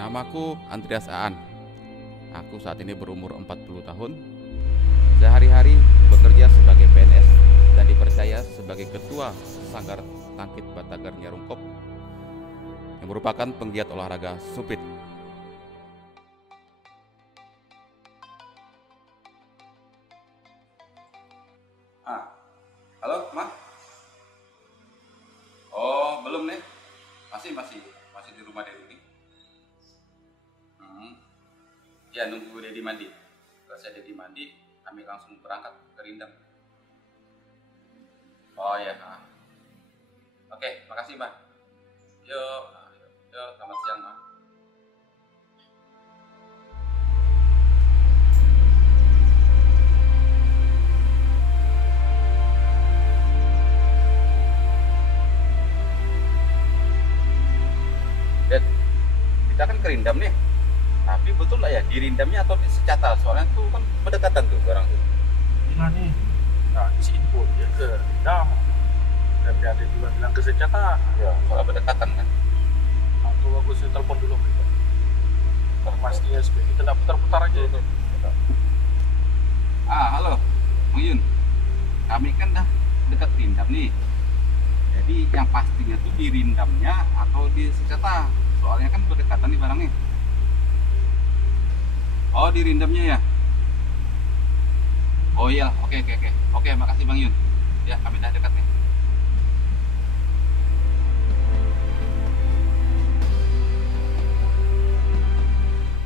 Namaku Andreas Aan. Aku saat ini berumur 40 tahun. Sehari-hari bekerja sebagai PNS dan dipercaya sebagai ketua Sanggar Tangkit Batagar Nyarungkop yang merupakan penggiat olahraga sumpit. Halo, Ma? Oh, belum nih. Masih di rumah Dedi. Ya, nunggu Dedi mandi. Selesai Dedi mandi, kami langsung berangkat ke Rindam. Oh ya. Oke, makasih, Ma. Yuk, selamat siang, Ma. Ded, kita kan ke Rindam nih. Tapi betul lah ya, di Rindamnya atau di Secata? Soalnya tuh kan berdekatan tuh orang tuh. Gimana nih? Nah, isi info dia ke Rindam. Dan dia ada juga bilang ke Secata. Ya, soalnya berdekatan kan. Atau aku telepon dulu mereka. Pastinya supaya kita nggak putar-putar aja itu. Halo, Bang Yun. Kami kan dah dekat Rindam nih. Jadi yang pastinya tuh di Rindamnya atau di Secata? Soalnya kan berdekatan nih barangnya. Oh, di Rindamnya ya? Oh iya, oke. Oke, makasih Bang Yun. Ya, kami dah dekat nih.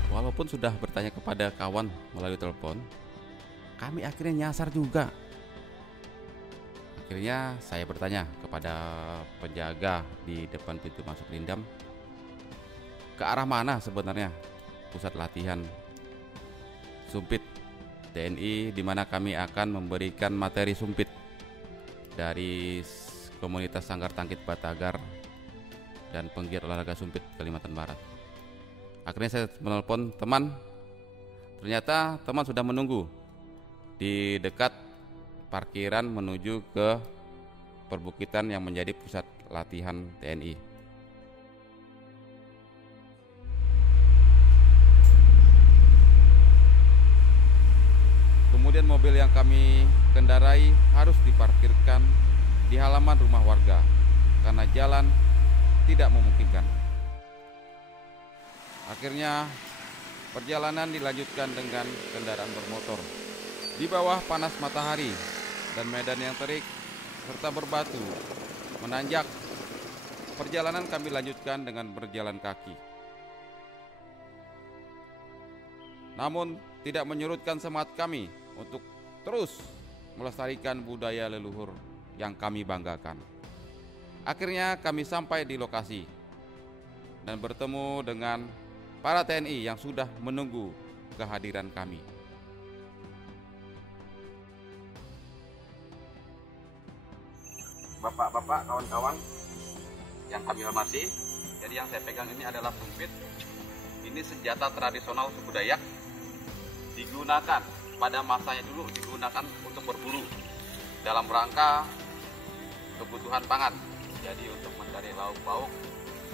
Walaupun sudah bertanya kepada kawan melalui telepon, kami akhirnya nyasar juga. Akhirnya saya bertanya kepada penjaga di depan pintu masuk Rindam, ke arah mana sebenarnya pusat latihan sumpit TNI, di mana kami akan memberikan materi sumpit dari komunitas Sanggar Tangkit Batagar dan penggiat olahraga sumpit Kalimantan Barat. Akhirnya saya menelpon teman. Ternyata teman sudah menunggu di dekat parkiran menuju ke perbukitan yang menjadi pusat latihan TNI. Kemudian mobil yang kami kendarai harus diparkirkan di halaman rumah warga karena jalan tidak memungkinkan. Akhirnya perjalanan dilanjutkan dengan kendaraan bermotor di bawah panas matahari dan medan yang terik serta berbatu menanjak. Perjalanan kami lanjutkan dengan berjalan kaki. Namun tidak menyurutkan semangat kami untuk terus melestarikan budaya leluhur yang kami banggakan. Akhirnya kami sampai di lokasi dan bertemu dengan para TNI yang sudah menunggu kehadiran kami. Bapak-bapak, kawan-kawan yang kami hormati, jadi yang saya pegang ini adalah sumpit. Ini senjata tradisional suku Dayak, digunakan pada masanya dulu, digunakan untuk berburu dalam rangka kebutuhan pangan. Jadi untuk mencari lauk pauk,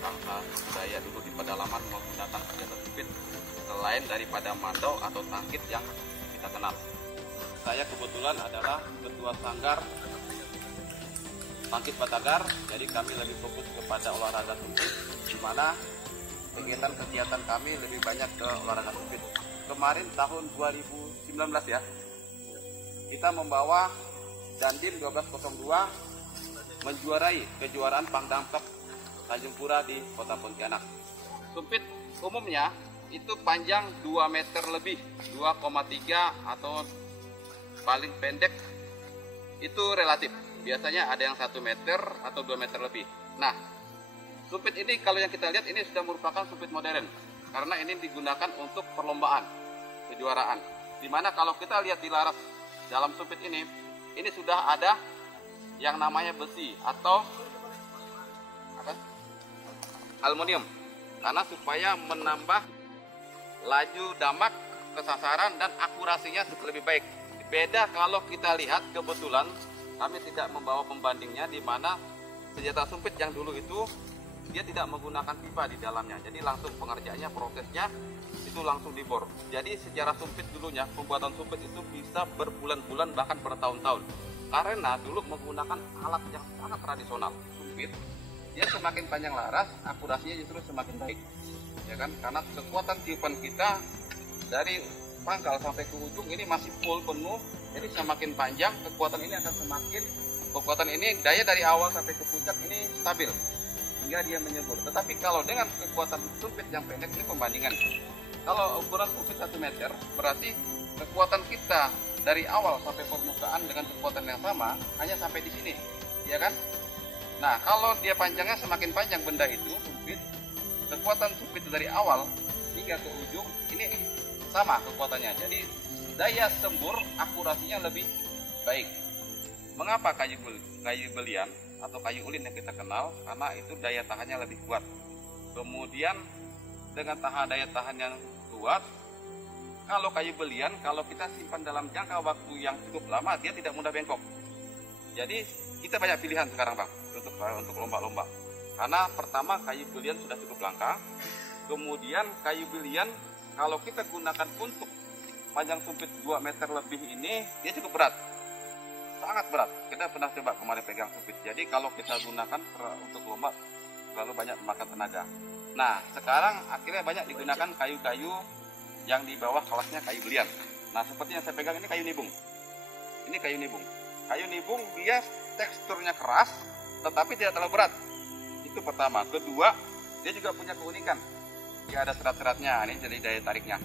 bangsa suku Dayak dulu di pedalaman menggunakan senjata sumpit selain daripada mandau atau tangkit yang kita kenal. Saya kebetulan adalah ketua Sanggar Tangkit Batagar, jadi kami lebih fokus kepada olahraga sumpit, di mana kegiatan kami lebih banyak ke olahraga sumpit. Kemarin tahun 2019 ya, kita membawa Dandim 1202 menjuarai kejuaraan Pangdampek Tanjung Pura di Kota Pontianak. Sumpit umumnya itu panjang 2 meter lebih, 2,3 atau paling pendek itu relatif. Biasanya ada yang 1 meter atau 2 meter lebih. Nah, sumpit ini kalau yang kita lihat ini sudah merupakan sumpit modern karena ini digunakan untuk perlombaan, kejuaraan. Dimana kalau kita lihat di laras dalam sumpit ini sudah ada yang namanya besi atau aluminium, karena supaya menambah laju damak ke sasaran dan akurasinya lebih baik. Beda kalau kita lihat, kebetulan kami tidak membawa pembandingnya, di mana senjata sumpit yang dulu itu dia tidak menggunakan pipa di dalamnya. Jadi langsung pengerjaannya, prosesnya itu langsung dibor. Jadi secara sumpit dulunya, pembuatan sumpit itu bisa berbulan-bulan bahkan bertahun-tahun. Karena dulu menggunakan alat yang sangat tradisional, sumpit. Dia semakin panjang laras, akurasinya justru semakin baik. Ya kan? Karena kekuatan tiupan kita dari pangkal sampai ke ujung ini masih full penuh. Jadi semakin panjang, kekuatan ini akan semakin, kekuatan ini daya dari awal sampai ke puncak ini stabil hingga dia menyebur. Tetapi kalau dengan kekuatan sumpit yang pendek, ini pembandingan. Kalau ukuran sumpit 1 meter, berarti kekuatan kita dari awal sampai permukaan dengan kekuatan yang sama hanya sampai di sini, ya kan? Nah, kalau dia panjangnya semakin panjang benda itu sumpit, kekuatan sumpit dari awal hingga ke ujung ini sama kekuatannya. Jadi daya sembur akurasinya lebih baik. Mengapa kayu belian atau kayu ulin yang kita kenal? Karena itu daya tahannya lebih kuat. Kemudian dengan daya tahan yang kuat, kalau kayu belian kalau kita simpan dalam jangka waktu yang cukup lama, dia tidak mudah bengkok. Jadi kita banyak pilihan sekarang, Bang, untuk lomba-lomba. Karena pertama kayu belian sudah cukup langka. Kemudian kayu belian kalau kita gunakan untuk panjang sumpit 2 meter lebih ini, dia cukup berat, sangat berat. Kita pernah coba kemarin pegang sumpit. Jadi kalau kita gunakan untuk lomba terlalu banyak memakan tenaga. Nah, sekarang akhirnya banyak digunakan kayu-kayu yang di bawah kelasnya kayu belian. Nah, seperti yang saya pegang ini kayu nibung. Ini kayu nibung. Kayu nibung dia teksturnya keras, tetapi tidak terlalu berat. Itu pertama. Kedua, dia juga punya keunikan. Dia ada serat-seratnya, ini jadi daya tariknya.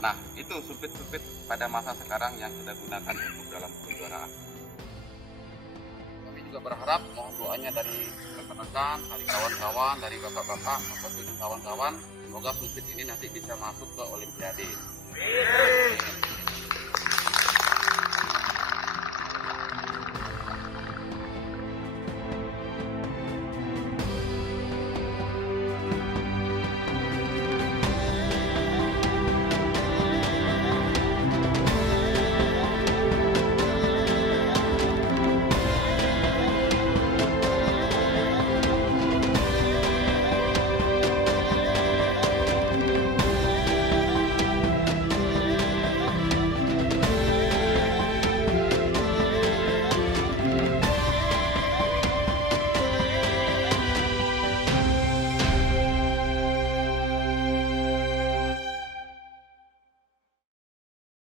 Nah, itu sumpit-sumpit pada masa sekarang yang kita gunakan untuk dalam kejuaraan. Kami juga berharap mohon doanya dari rekan-rekan, dari kawan-kawan, dari bapak-bapak, maupun kawan-kawan, semoga sumpit ini nanti bisa masuk ke Olimpiade.